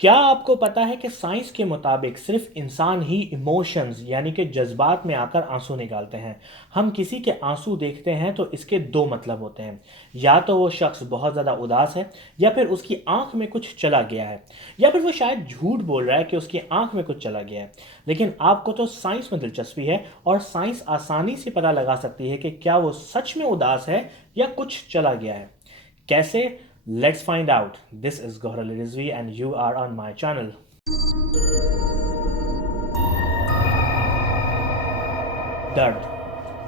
क्या आपको पता है कि साइंस के मुताबिक सिर्फ इंसान ही इमोशंस यानी कि जज्बात में आकर आंसू निकालते हैं। हम किसी के आंसू देखते हैं तो इसके दो मतलब होते हैं। या तो वो शख्स बहुत ज़्यादा उदास है, या फिर उसकी आंख में कुछ चला गया है, या फिर वो शायद झूठ बोल रहा है कि उसकी आंख में कुछ चला गया है। लेकिन आपको तो साइंस में दिलचस्पी है, और साइंस आसानी से पता लगा सकती है कि क्या वो सच में उदास है या कुछ चला गया है। कैसे? Let's find out. This is Gohral Rizvi and you are on my channel. दर्द,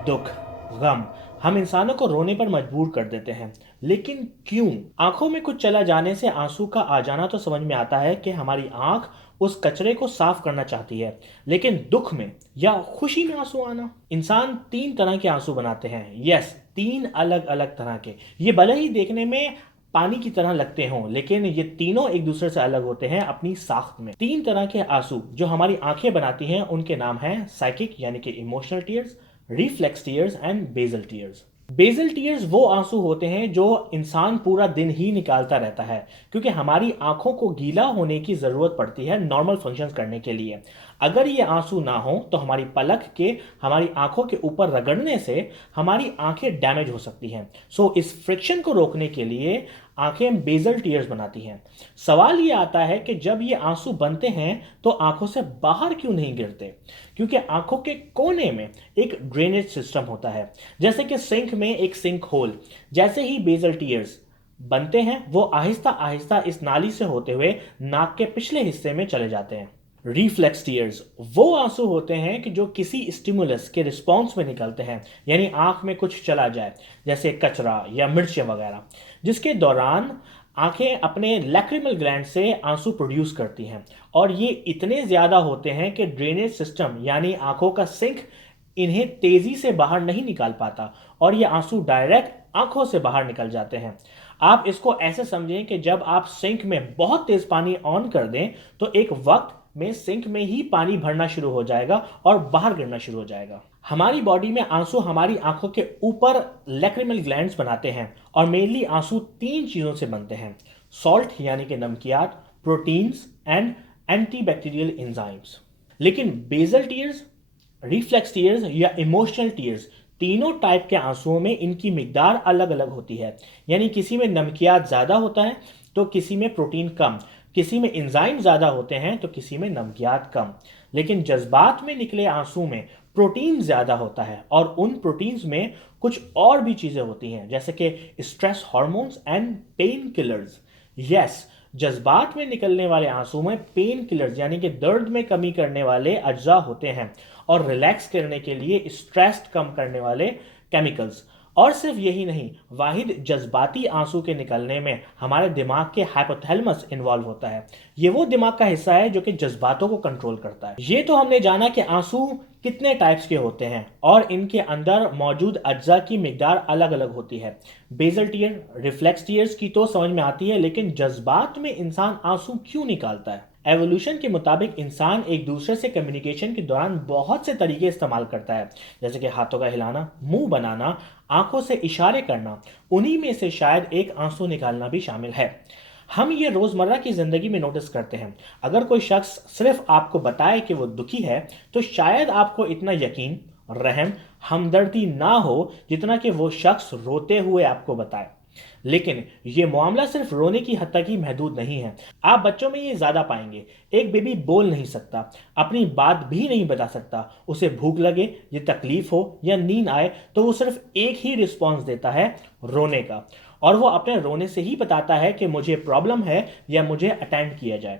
दुख, गम हम इंसानों को रोने पर मजबूर कर देते हैं। लेकिन क्यों? आंखों में कुछ चला जाने से आंसू का आ जाना तो समझ में आता है कि हमारी आंख उस कचरे को साफ करना चाहती है। लेकिन दुख में या खुशी में आंसू आना? इंसान तीन तरह के आंसू बनाते हैं। यस, तीन अलग अलग तरह के। ये भले ही देखने में पानी की तरह लगते हों, लेकिन ये तीनों एक दूसरे से अलग होते हैं अपनी साख्त में। तीन तरह के आंसू जो हमारी आंखें बनाती हैं उनके नाम हैं साइकिक यानी कि emotional tears, reflex tears and basal tears. Basal tears वो आंसू होते हैं जो इंसान पूरा दिन ही निकालता रहता है, क्योंकि हमारी आंखों को गीला होने की जरूरत पड़ती है नॉर्मल फंक्शंस करने के लिए। अगर ये आंसू ना हो तो हमारी पलक के हमारी आंखों के ऊपर रगड़ने से हमारी आंखें डैमेज हो सकती हैं। सो इस फ्रिक्शन को रोकने के लिए आंखें बेजल टीयर्स बनाती हैं। सवाल ये आता है कि जब ये आंसू बनते हैं तो आंखों से बाहर क्यों नहीं गिरते? क्योंकि आंखों के कोने में एक ड्रेनेज सिस्टम होता है, जैसे कि सिंक में एक सिंक होल। जैसे ही बेजल टीयर्स बनते हैं वो आहिस्ता आहिस्ता इस नाली से होते हुए नाक के पिछले हिस्से में चले जाते हैं। रिफ्लेक्स टीयर्स वो आंसू होते हैं कि जो किसी स्टिमुलस के रिस्पॉन्स में निकलते हैं, यानी आंख में कुछ चला जाए जैसे कचरा या मिर्च वगैरह, जिसके दौरान आंखें अपने लैक्रिमल ग्लैंड से आंसू प्रोड्यूस करती हैं। और ये इतने ज़्यादा होते हैं कि ड्रेनेज सिस्टम यानी आंखों का सिंक इन्हें तेज़ी से बाहर नहीं निकाल पाता, और ये आंसू डायरेक्ट आंखों से बाहर निकल जाते हैं। आप इसको ऐसे समझें कि जब आप सिंक में बहुत तेज़ पानी ऑन कर दें तो एक वक्त में सिंक में ही पानी भरना शुरू हो जाएगा और बाहर गिरना शुरू हो जाएगा। हमारी बॉडी में आंसू हमारी आंखों के ऊपर लैक्रिमल ग्लैंड्स बनाते हैं, और मेनली आंसू तीन चीज़ों से बनते हैं: सॉल्ट यानी कि नमकियात, प्रोटीन्स एंड एंटीबैक्टीरियल एंजाइम्स। लेकिन बेजल टीयर्स, रिफ्लेक्स टीयर्स या इमोशनल टीयर्स, तीनों टाइप के आंसुओं में इनकी मिकदार अलग अलग होती है। यानी किसी में नमकियात ज़्यादा होता है तो किसी में प्रोटीन कम, किसी में एंजाइम ज़्यादा होते हैं तो किसी में नमकियात कम। लेकिन जज्बात में निकले आंसू में प्रोटीन ज़्यादा होता है, और उन प्रोटीन्स में कुछ और भी चीज़ें होती हैं जैसे कि stress hormones and pain killers. Yes, जज्बात में निकलने वाले आंसू में पेन किलर्स यानी कि दर्द में कमी करने वाले अज्जा होते हैं, और रिलैक्स करने के लिए स्ट्रेस कम करने वाले केमिकल्स। और सिर्फ यही नहीं, वाहिद जज्बाती आंसू के निकलने में हमारे दिमाग के हाइपोथैलेमस इन्वॉल्व होता है। ये वो दिमाग का हिस्सा है जो कि जज्बातों को कंट्रोल करता है। ये तो हमने जाना कि आंसू कितने टाइप्स के होते हैं और इनके अंदर मौजूद अज्जा की मिकदार अलग अलग होती है। बेजल टीयर, रिफ्लेक्स टीयर्स की तो समझ में आती है, लेकिन जज्बात में इंसान आंसू क्यों निकालता है? एवोल्यूशन के मुताबिक इंसान एक दूसरे से कम्युनिकेशन के दौरान बहुत से तरीके इस्तेमाल करता है, जैसे कि हाथों का हिलाना, मुंह बनाना, आंखों से इशारे करना। उन्हीं में से शायद एक आंसू निकालना भी शामिल है। हम ये रोज़मर्रा की ज़िंदगी में नोटिस करते हैं। अगर कोई शख्स सिर्फ आपको बताए कि वो दुखी है तो शायद आपको इतना यकीन, रहम, हमदर्दी ना हो जितना कि वो शख्स रोते हुए आपको बताए। लेकिन ये मामला सिर्फ रोने की हद तक ही महदूद नहीं है। आप बच्चों में ये ज़्यादा पाएंगे। एक बेबी बोल नहीं सकता, अपनी बात भी नहीं बता सकता। उसे भूख लगे, ये तकलीफ हो या नींद आए तो वो सिर्फ एक ही रिस्पॉन्स देता है, रोने का। और वो अपने रोने से ही बताता है कि मुझे प्रॉब्लम है या मुझे अटेंड किया जाए।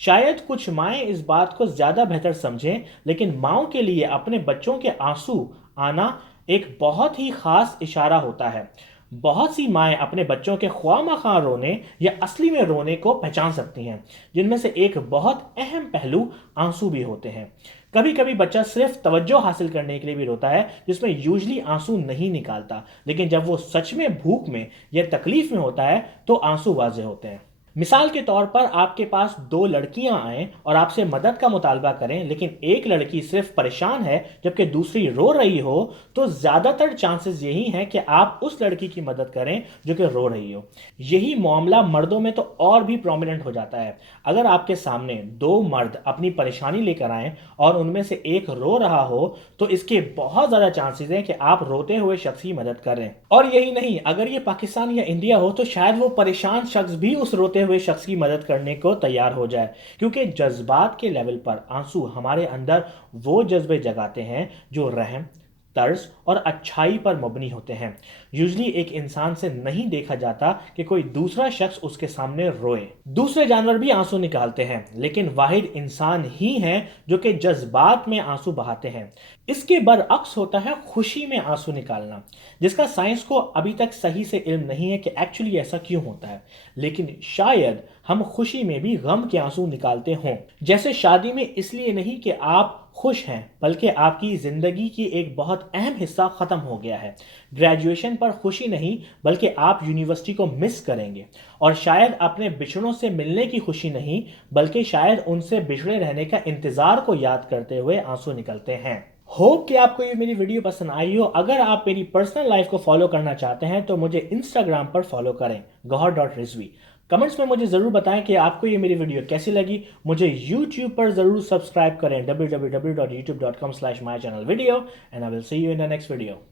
शायद कुछ माएँ इस बात को ज़्यादा बेहतर समझें, लेकिन माँओं के लिए अपने बच्चों के आंसू आना एक बहुत ही ख़ास इशारा होता है। बहुत सी माएँ अपने बच्चों के ख्वामखा रोने या असली में रोने को पहचान सकती हैं, जिनमें से एक बहुत अहम पहलू आंसू भी होते हैं। कभी कभी बच्चा सिर्फ तवज्जो हासिल करने के लिए भी रोता है, जिसमें यूजली आंसू नहीं निकालता, लेकिन जब वो सच में भूख में या तकलीफ में होता है तो आंसू वाज़ेह होते हैं। मिसाल के तौर पर आपके पास दो लड़कियां आएं और आपसे मदद का मुतालबा करें, लेकिन एक लड़की सिर्फ परेशान है जबकि दूसरी रो रही हो, तो ज्यादातर चांसेस यही हैं कि आप उस लड़की की मदद करें जो कि रो रही हो। यही मामला मर्दों में तो और भी प्रोमिनेंट हो जाता है। अगर आपके सामने दो मर्द अपनी परेशानी लेकर आए और उनमें से एक रो रहा हो, तो इसके बहुत ज्यादा चांसेस हैं कि आप रोते हुए शख्स की मदद करें। और यही नहीं, अगर ये पाकिस्तान या इंडिया हो तो शायद वो परेशान शख्स भी उस रोते हुए शख्स की मदद करने को तैयार हो जाए, क्योंकि जज्बात के लेवल पर आंसू हमारे अंदर वो जज्बे जगाते हैं जो रहम, तर्स और अच्छाई पर मबनी होते हैं। यूजली एक इंसान से नहीं देखा जाता कि कोई दूसरा शख्स उसके सामने रोए। दूसरे जानवर भी आंसू निकालते हैं, लेकिन वाहिद इंसान ही है जो कि जज्बात में आंसू बहाते हैं। इसके बरअक्स होता है खुशी में आंसू निकालना, जिसका साइंस को अभी तक सही से इल्म नहीं है कि एक्चुअली ऐसा क्यों होता है। लेकिन शायद हम खुशी में भी गम के आंसू निकालते हों। जैसे शादी में इसलिए नहीं कि आप खुश हैं, बल्कि आपकी जिंदगी की एक बहुत अहम हिस्सा खत्म हो गया है। ग्रेजुएशन पर खुशी नहीं, बल्कि आप यूनिवर्सिटी को मिस करेंगे। और शायद अपने बिछड़ों से मिलने की खुशी नहीं, बल्कि शायद उनसे बिछड़े रहने का इंतजार को याद करते हुए आंसू निकलते हैं। होप कि आपको ये मेरी वीडियो पसंद आई हो। अगर आप मेरी पर्सनल लाइफ को फॉलो करना चाहते हैं तो मुझे इंस्टाग्राम पर फॉलो करें, gauhar.rizvi। कमेंट्स में मुझे ज़रूर बताएं कि आपको ये मेरी वीडियो कैसी लगी। मुझे यूट्यूब पर ज़रूर सब्सक्राइब करें, www.youtube.com/mychannelvideo, and I will see you in the next video।